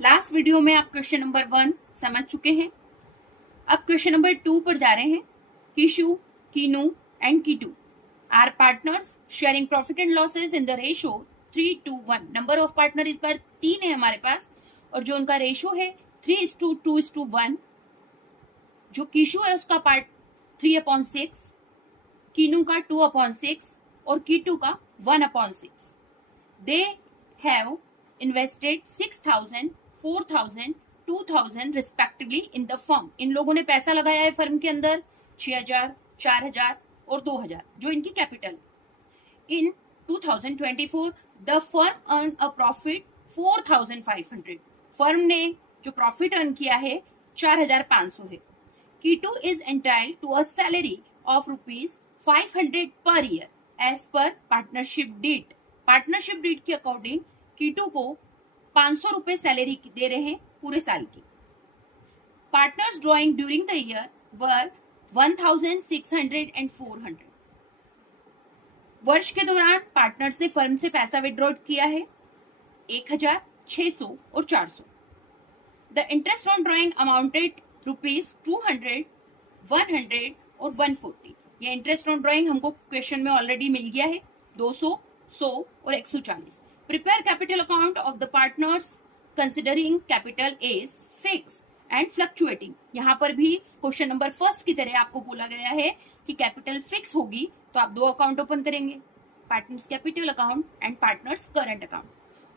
Last video में आप question number 1 समझ चुके हैं। अब क्वेश्चन नंबर 2 पर जा रहे हैं। Kishu, Keenu and Keetu are partners sharing profit and losses in the ratio 3:1। Number of partner इस बार 3 है हमारे पास, और जो उनका रेशियो है 3:2:1। जो किशु है उसका पार्ट 3/6, कीनू का 2/6 और कीटू का 1/6। They have invested 6,000, 4,000, 2,000 respectively in the firm। इन लोगों ने पैसा लगाया है फर्म के अंदर 6,000, 4,000 और 2,000, जो इनकी capital. In 2024 the firm earn a profit 4,500। Firm ने जो प्रॉफिट अर्न किया है 4,500 है। Keetu is entitled to a salary of ₹500 per year as per partnership deed. Partnership deed के अकॉर्डिंग कीटू को 500 रुपए सैलरी दे रहे हैं पूरे साल की। Partners drawing during the year were 1,600 and 400। वर्ष के दौरान पार्टनर्स ने फर्म से पैसा विड्रॉ किया है 1,000, 600 और 400। The interest on drawing amounted ₹200, 100 और 140। ये इंटरेस्ट ऑन ड्रॉइंग हमको क्वेश्चन में ऑलरेडी मिल गया है 200, 100 और 140। Prepare capital account of the partners considering capital is fixed and fluctuating। यहाँ पर भी क्वेश्चन नंबर 1 की तरह आपको बोला गया है कि कैपिटल फिक्स होगी तो आप 2 अकाउंट ओपन करेंगे, partners capital account and partners current account.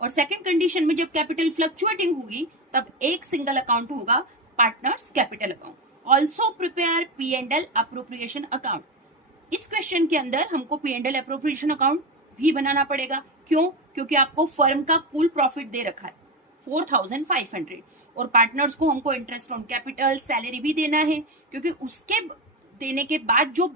और सेकंड कंडीशन में जब कैपिटल फ्लक्चुएटिंग होगी तब एक सिंगल अकाउंट होगा, partners capital account. Also prepare P&L appropriation account. इस क्वेश्चन के अंदर हमको P&L अप्रोप्रिएशन अकाउंट भी बनाना पड़ेगा। क्यों? क्योंकि आपको फर्म का कुल प्रॉफिट दे रखा है 4,500 और पार्टनर्स को हमको इंटरेस्ट ऑन कैपिटल, सैलरी भी देना है, क्योंकि उसके देने के बाद जो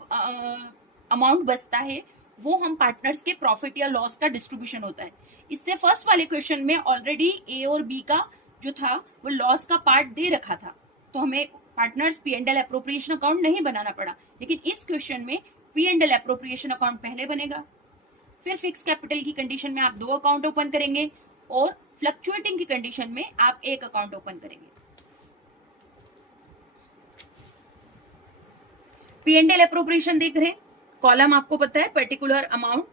अमाउंट बचता है वो हम पार्टनर्स के प्रॉफिट या लॉस का डिस्ट्रीब्यूशन होता है। इससे फर्स्ट वाले क्वेश्चन में ऑलरेडी ए और बी का जो था वो लॉस का पार्ट दे रखा था, तो हमें पार्टनर्स P&L अप्रोप्रिएशन अकाउंट नहीं बनाना पड़ा। लेकिन इस क्वेश्चन में P&L अप्रोप्रिएशन अकाउंट पहले बनेगा, फिर फिक्स कैपिटल की कंडीशन में आप 2 अकाउंट ओपन करेंगे और फ्लक्चुएटिंग की कंडीशन में आप 1 अकाउंट ओपन करेंगे। P&L अप्रोप्रिएशन देख रहे हैं, कॉलम आपको पता है पर्टिकुलर अमाउंट,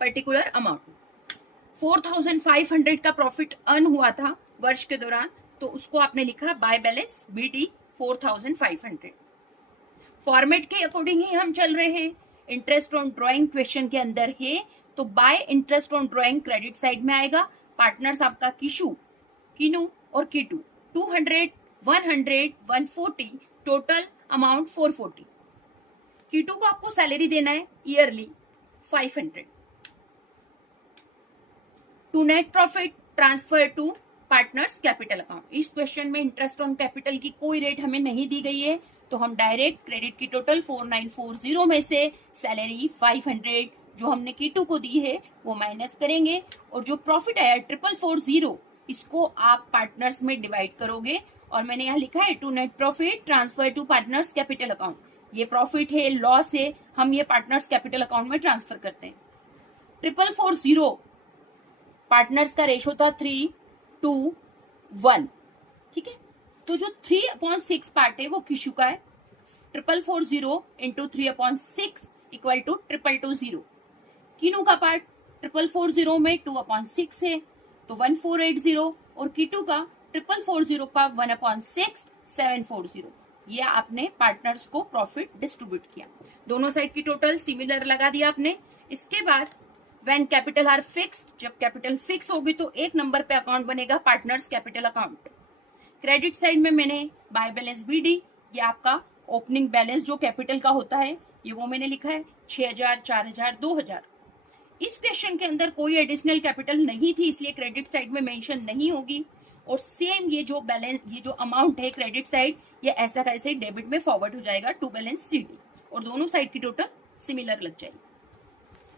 पर्टिकुलर अमाउंट। 4,500 का प्रॉफिट अर्न हुआ था वर्ष के दौरान, तो उसको आपने लिखा बाय बैलेंस BD 4,500। फॉर्मेट के अकॉर्डिंग ही हम चल रहे हैं। इंटरेस्ट ऑन ड्रॉइंग क्वेश्चन के अंदर है तो bye interest on drawing credit side में आएगा। पार्टनर्स आपका किशु, कीनू और कीटू 200, 100, 140, टोटल अमाउंट 440। कीटू को आपको सैलरी देना है yearly 500। To net profit transfer to partners capital account. इस क्वेश्चन में इंटरेस्ट ऑन कैपिटल की कोई रेट हमें नहीं दी गई है, तो हम डायरेक्ट क्रेडिट की टोटल 4940 में से सैलरी 500 जो हमने कीटू को दी है वो माइनस करेंगे, और जो प्रॉफिट आया 4440 इसको आप पार्टनर्स में डिवाइड करोगे। और मैंने यहाँ लिखा है to net profit transfer to partners capital account. ये प्रॉफिट है, लॉस है, हम ये पार्टनर्स कैपिटल अकाउंट में ट्रांसफर करते हैं। 4440 पार्टनर्स का रेशो था 3:1, ठीक है। तो जो 3/6 पार्ट है वो किशु का है। 4440 इंटू 3/6 इक्वल टू 2220। कीनू का पार्ट 4440 में 2/6 है तो 1480, और कीटू का 4440 का 1/6 740। ये आपने पार्टनर्स को प्रॉफिट डिस्ट्रीब्यूट किया, दोनों साइड की टोटल सिमिलर लगा दिया आपने। इसके बाद व्हेन कैपिटल आर फिक्स्ड, जब कैपिटल फिक्स होगी तो एक नंबर पे अकाउंट बनेगा partners capital account. Credit side में मैंने बाय बैलेंस BD, ये आपका ओपनिंग बैलेंस जो कैपिटल का होता है, ये वो मैंने लिखा है 6,000, 4,000, 2,000। इस क्वेश्चन के अंदर कोई एडिशनल कैपिटल नहीं थी, इसलिए क्रेडिट साइड में मेंशन नहीं होगी। और सेम ये जो बैलेंस, ये जो अमाउंट है क्रेडिट साइड, ये ऐसा कैसे डेबिट में फॉरवर्ड हो जाएगा टू बैलेंस CD, और दोनों साइड की टोटल सिमिलर लग जाएगी।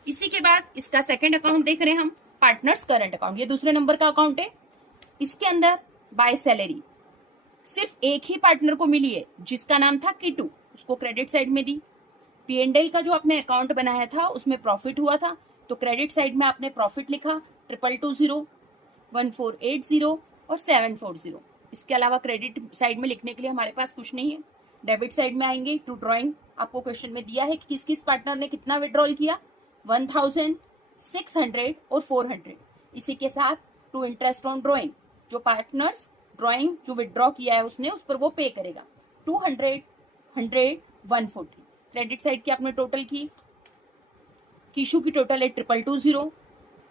इसी के बाद इसका सेकेंड अकाउंट देख रहे हैं हम, पार्टनर्स करंट अकाउंट। ये दूसरे नंबर का अकाउंट है। इसके अंदर बाय सैलरी सिर्फ एक ही पार्टनर को मिली है जिसका नाम था कीटू, उसको क्रेडिट साइड में दी। P&L का जो आपने अकाउंट बनाया था उसमें प्रॉफिट हुआ था, तो क्रेडिट साइड में आपने प्रॉफिट लिखा 2220, 1480, और 740। इसके अलावा क्रेडिट साइड में लिखने के लिए हमारे पास कुछ नहीं है। डेबिट साइड में आएंगे टू ड्रॉइंग, आपको क्वेश्चन में दिया है कि किस किस पार्टनर ने कितना विड्रॉल किया, 1000, 600 और 400। इसी के साथ टू इंटरेस्ट ऑन ड्रॉइंग, जो पार्टनर्स ड्रॉइंग जो विड्रॉ किया है उसने उस पर वो पे करेगा, 200, 100, 140। क्रेडिट साइड की आपने टोटल की, कीशु की टोटल है 2220,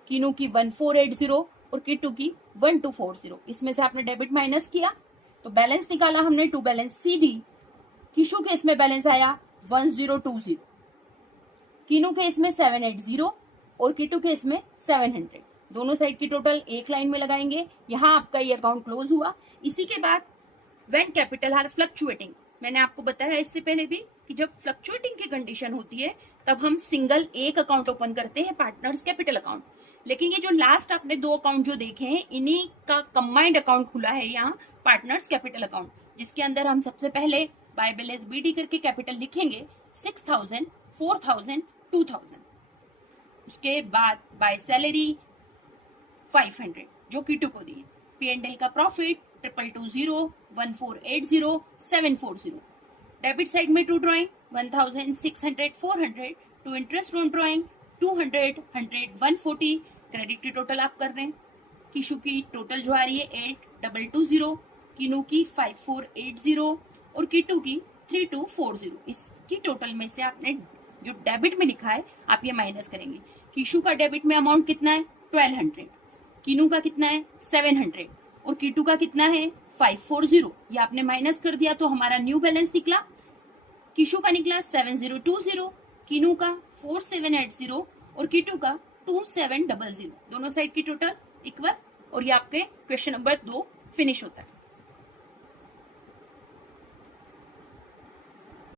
कीनू की 1480 और किट्टू की 1240। इसमें से आपने डेबिट माइनस किया तो बैलेंस निकाला हमने, टू बैलेंस CD। कीशु के इसमें बैलेंस आया 1020, कीनू के इसमें 780 और किट्टू के इसमें 700। दोनों साइड की टोटल एक लाइन में लगाएंगे, यहाँ आपका ये अकाउंट क्लोज हुआ। इसी के बाद व्हेन कैपिटल आर फ्लक्चुएटिंग, मैंने आपको बताया इससे पहले भी कि जब फ्लक्चुएटिंग की कंडीशन होती है तब हम सिंगल एक अकाउंट ओपन करते हैं, पार्टनर्स कैपिटल अकाउंट। लेकिन ये जो लास्ट आपने दो अकाउंट जो देखे हैं इन्हीं का कंबाइंड अकाउंट खुला है यहाँ, पार्टनर्स कैपिटल अकाउंट, जिसके अंदर हम सबसे पहले बाय बैलेंस BD करके कैपिटल लिखेंगे 6000, 4000, 2000। उसके बाद बाय सैलरी 500 जो कीटू को दी, P&L का प्रॉफिट 2220, 1480, 740। डेबिट साइड में to drawing 1000, 600, 400, to interest on drawing 200, 100, 140। Credit की टोटल आप कर रहे हैं, कीशु की टोटल जो आ रही है 8220, कीनू की 5480 और कीटू की 3240। इसकी टोटल में से आपने जो डेबिट में लिखा है आप ये माइनस करेंगे। कीशु का डेबिट में अमाउंट कितना है 1200, कीनू का कितना है 700 और कीटू का कितना है 540। ये आपने माइनस कर दिया तो हमारा न्यू बैलेंस निकला, कीशु का निकला 7020, कीनू का 4780 और कीटू का 2700। दोनों साइड की टोटल इक्वल और ये आपके क्वेश्चन नंबर 2 फिनिश होता है।